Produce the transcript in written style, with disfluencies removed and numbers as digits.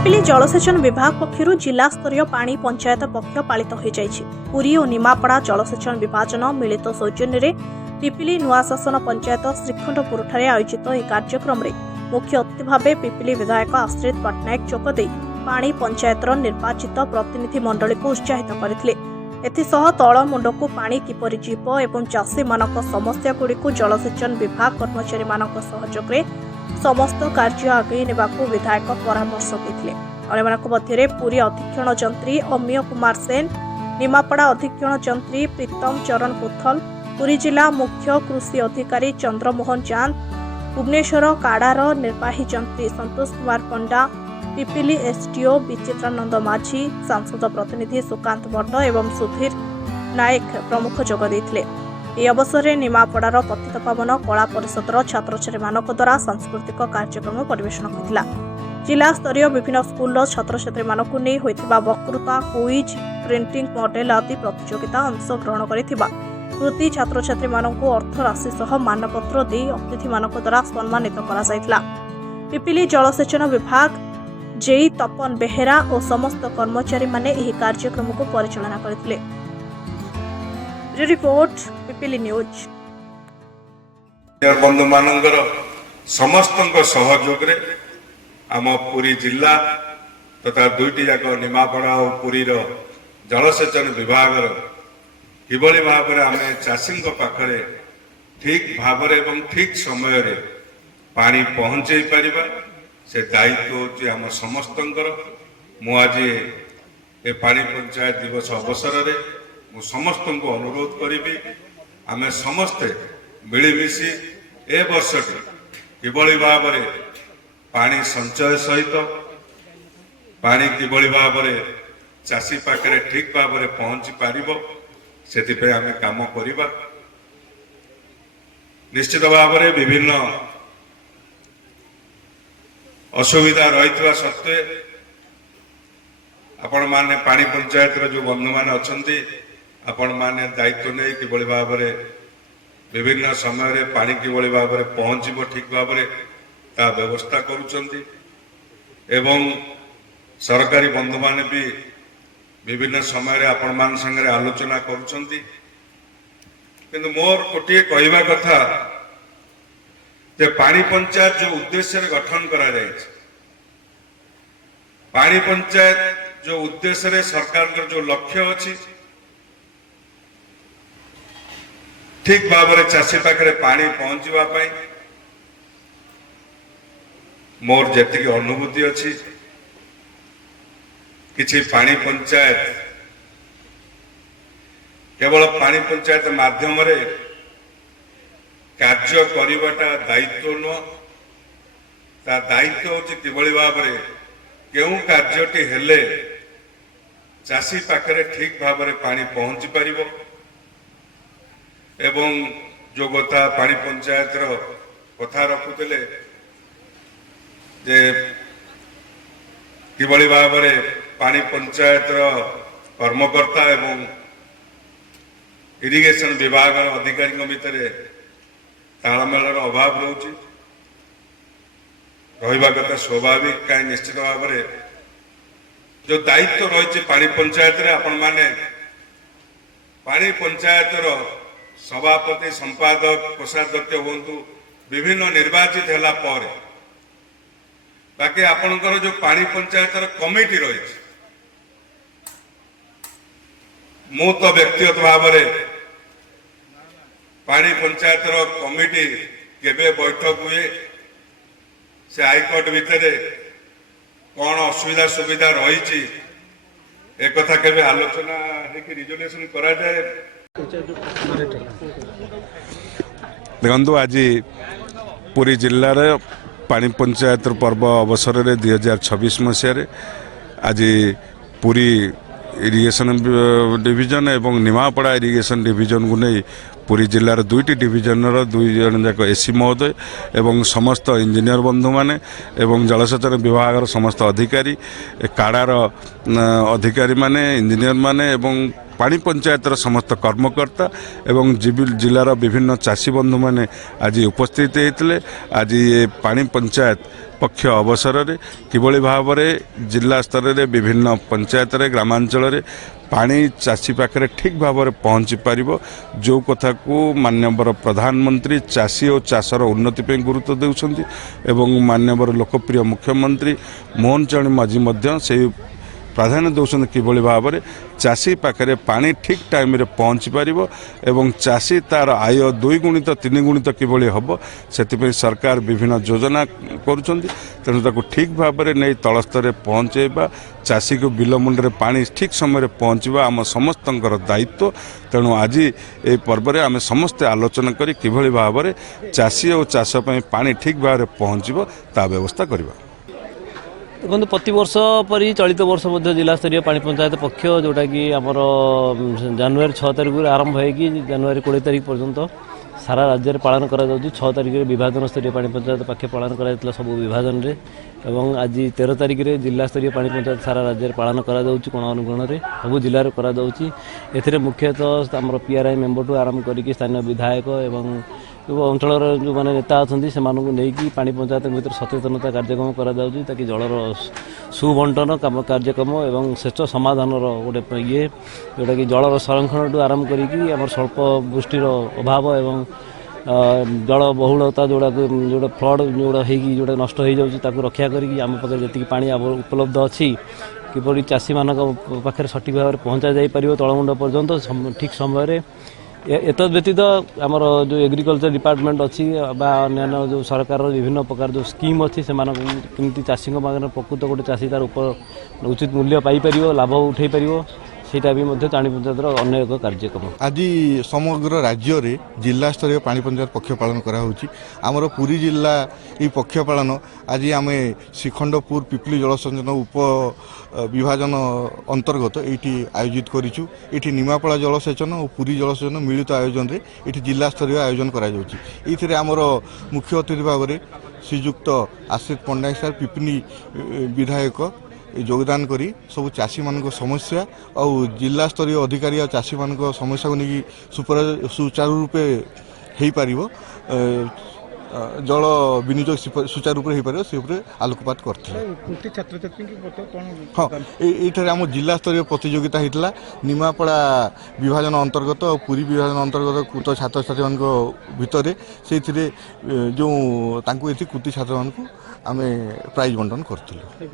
पिपिली जलसेचन विभाग पक्षर जिला स्तरीय पानी पंचायत पक्ष पालित हो जाइछि। पुरी और निमापड़ा जलसेचन विभाजन मिलित सौजन्य पिपिली नुआशासन पंचायत श्रीखंडपुर ठारे आयोजित यह कार्यक्रम में मुख्य अतिथि भाव पिपिली विधायक आश्रित पट्टनायक जोगदे पानी पंचायतर निर्वाचित प्रतिनिधि मंडली को उत्साहित करथिले। एथिसह तल मुंडक पानी किपरि जीव एवं चाषी मानक समस्या गुड़िक जलसेचन विभाग कर्मचारी मानक सहयोग में समस्त कार्य आगे नेबाकू विधायक परामर्श देथिले। अन्यमानक मध्यरे पुरी अधीक्षण जंत्री अमीय कुमार सेन, निमापड़ा अधीक्षण जंत्री प्रीतम चरण पुथल, पुरी जिला मुख्य कृषि अधिकारी चंद्रमोहन चांद, भुवनेश्वर काडार निर्वाही जंत्री संतोष कुमार पंडा, पिपिली एसडीओ विचित्रानंद माझी, सांसद प्रतिनिधि सुकांत भट्ट एवं सुधीर नायक प्रमुख जोग देथिले। ଏହି ଅବସରରେ ନିମାପଡ଼ାର ପତିତପାବନ କଳା ପରିଷଦର ଛାତ୍ରଛାତ୍ରୀମାନଙ୍କ ଦ୍ୱାରା ସାଂସ୍କୃତିକ କାର୍ଯ୍ୟକ୍ରମ ପରିବେଷଣ ହୋଇଥିଲା। ଜିଲ୍ଲା ସ୍ତରୀୟ ବିଭିନ୍ନ ସ୍କୁଲର ଛାତ୍ରଛାତ୍ରୀମାନଙ୍କୁ ନେଇ ହୋଇଥିବା ବକ୍ତୃତା, କୁଇଜ୍, ପ୍ରିଣ୍ଟିଂ ମଡେଲ ଆଦି ପ୍ରତିଯୋଗିତା ଅଂଶଗ୍ରହଣ କରିଥିବା କୃତି ଛାତ୍ରଛାତ୍ରୀମାନଙ୍କୁ ଅର୍ଥ ରାଶି ସହ ମାନପତ୍ର ଦେଇ ଅତିଥିମାନଙ୍କ ଦ୍ୱାରା ସମ୍ମାନିତ କରାଯାଇଥିଲା। ପିପିଲି ଜଳସେଚନ ବିଭାଗ ଜେଇ ତପନ ବେହେରା ଓ ସମସ୍ତ କର୍ମଚାରୀମାନେ ଏହି କାର୍ଯ୍ୟକ୍ରମକୁ ପରିଚାଳନା କରିଥିଲେ। Report Pipili news. बंधु मानकर समस्त सहयोग रे आम पुरी जिला तथा दुईटी जाक निमापड़ा और पुरी जलसेचन विभाग किभली भाव में आम चाषी पाखरे ठीक भाव ठीक समय रे पानी पहुंचे पारिबा से दायित्व होची आम समस्त। मु आज ए पानी पंचायत दिवस अवसर रे मु समस्त को अनुरोध करी आम समस्ते मिलमिशि ए वर्ष किभली भाव में पानी संचय सहित पानी किभली भाव में चाषी पाखे ठीक भाव में पहुंची पारिब से आम काम करिबा। निश्चित भाव में विभिन्न असुविधा रही सत्वे आपण माने पानी पंचायत जो बंधु मान अच्छा आपण माने दायित्व नहीं किभली भाव में विभिन्न समय रे पानी किभली भाव में पहुंचब ठीक भाव में ता व्यवस्था करुचंती एवं सरकारी बंधु माने भी विभिन्न समय रे आपण मान संगे आलोचना करुचंती। किंतु मोर गोटे कहवा कथा जे पानी पंचायत जो उद्देश्य गठन करा जायछि, पानी पंचायत जो उद्देश्य रे सरकार जो लक्ष्य अच्छी ठीक भाव में चाषी पाखे पानी पहुंचवा मोर जी अनुभूति अच्छी किछि पानी पंचायत केवल पानी पंचायत माध्यम रे कार्य करवाटा दायित्व नुह, ता दायित्व होची किभली भाव में केउ कार्यटी हेले चाषी पाखे ठीक भाव में पानी पहुंची पारिबो एवं जो कथा पानी पंचायत कथा रखुले जे किभली भाव में पानी पंचायत कर्मकर्ता एवं इरिगेशन विभाग अधिकारी भितर तालमेल अभाव रोचे रहा कथा स्वाभाविक। कहीं निश्चित भाव में जो दायित्व रही पानी पंचायत आपण माने पानी पंचायत सभापति संपादक कोषाध्यक्ष हूँ विभिन्न निर्वाचित है बाकी आपणकर जो पानी पंचायत कमिटी रही मु तो व्यक्तिगत भाव में पानी पंचायत कमिटी केबे बैठक हुए से हाईकोर्ट भितर कौन असुविधा सुविधा रही एक कथा केबे आलोचना रिजोल्यूशन करा जाए। देखु आज पुरी जिले में पानी पंचायत पर्व अवसर में 2026 मसीह आज पुरी इरिगेशन डिविजन एवं निमापड़ा इरिगेशन डिविजन को नहीं पुरी जिलार दुईटी डिविजन दुई जन जाक एसी महोदय एवं समस्त इंजीनियर बंधु माने एवं जलसेचन विभाग समस्त अधिकारी काडार अधिकारी माने इंजीनियर माने एवं पानी पंचायतर समस्त कर्मकर्ता एवं जिलार विभिन्न चाषी बंधु मैंने आज उपस्थित होते। आज ये पानी पंचायत पक्ष अवसर में किभली भाव में जिला स्तर में विभिन्न पंचायत ग्रामांचल पानी चाषी पाखे ठीक भाव में पहुँची पार जो कथा को माननीय प्रधानमंत्री चाषी और चाषर उन्नति पर गुरुत्व देउछंती एवं माननीय लोकप्रिय मुख्यमंत्री मोहन चरण माझी से प्राधान्य दौरान किभली भाव में चाषी पाखे पानी ठीक टाइम रे पहुँची पार एवं चाषी तार आय 2 गुणित 3 गुणित किभली हम से सरकार विभिन्न योजना करुँच तेणु ठीक भाव में नहीं तल स्तर पहुँचेबा चाषी को बिल मुंडे पानी ठीक समय पहुँचवा आम समस्त दायित्व। तेणु आज ये पर्व में आम समस्ते आलोचना करी किभली भाव में चाषी और चाष पानी ठीक भाव में पहुँचब ता व्यवस्था करवा। देखो प्रति वर्ष पर चलित वर्ष जिला स्तरीय पानी पंचायत पक्ष जोटा कि आमर जनवरी 6 तारिख आरंभ होगी जनवरी 20 तारिख पर्यंत सारा राज्य में पालन करा 6 तारिख विभाजन स्तरीय पानी पंचायत पक्ष पालन करा सब विभाजन रे एवं आज 13 तारिख रे जिला स्तरीय पानी पंचायत सारा राज्य में पालन करा कोण अनुगुण में सब जिले में करा मुख्यतः आम PRI मेम्बर ठू आरंभ करके स्थानीय विधायक एवं अंचल जो मैंने नेता अच्छा से नहीं पानी पंचायत भर सचेतनता कार्यक्रम करा ताकि जलर सुबंटन कार्यक्रम एवं श्रेष्ठ समाधान गोटे ये जोटा कि जलर संरक्षण ठू आरंभ करी स्वल्प वृष्टिर अभाव एवं जल बहुलता जोड़ा फ्लड जोड़ा जोड़ा नष्ट हो जाऊँ रक्षा करी आम पाखे जी पानी उपलब्ध अच्छी किपरि चाषी मान पाखे सठिक भाव में पहुँचा जापर तलमुंड पर्यंत ठीक समय एतद व्यतीत आमर जो एग्रीकल्चर डिपार्टमेंट अच्छी अन्य जो सरकार विभिन्न प्रकार जो स्कीम अच्छी से केमती चाषी प्रकृत गोटे चाषी तार उचित मूल्य पाइपर लाभ उठे पार सेटा भी पानी पंचायतर अन्य एक कार्यक्रम। आज समग्र राज्य में जिला स्तरीय पानी पंचायत पक्ष पालन आमर पुरी जिला ये पक्ष पालन आज आम श्रीखंडपुर पिपली जलसेचन उप विभाजन अंतर्गत ये आयोजित करूँ। ये निमापड़ा जलसेचन और पुरी जलसेचन मिलित आयोजन रे ये जिला स्तरीय आयोजन कर आमर मुख्य अतिथि भाव में श्रीजुक्त आशिष पट्टनायक सार पिपली विधायक योगदान करी सब चाषी मान समस्या और जिला स्तरीय अधिकारी और चाषी मान समस्या को लेकिन सुचारू रूपे हो पार जल विनियोग सुचारू रूप हो से आलोकपात करते। हाँ ये आम जिला स्तरीय प्रतियोगिता होता निमापड़ा विभाजन अंतर्गत और पुरी विभाजन अंतर्गत कृत छात्र छात्री मान भितर से जो कृति छात्र मान आम प्राइज बंटन करथिलु।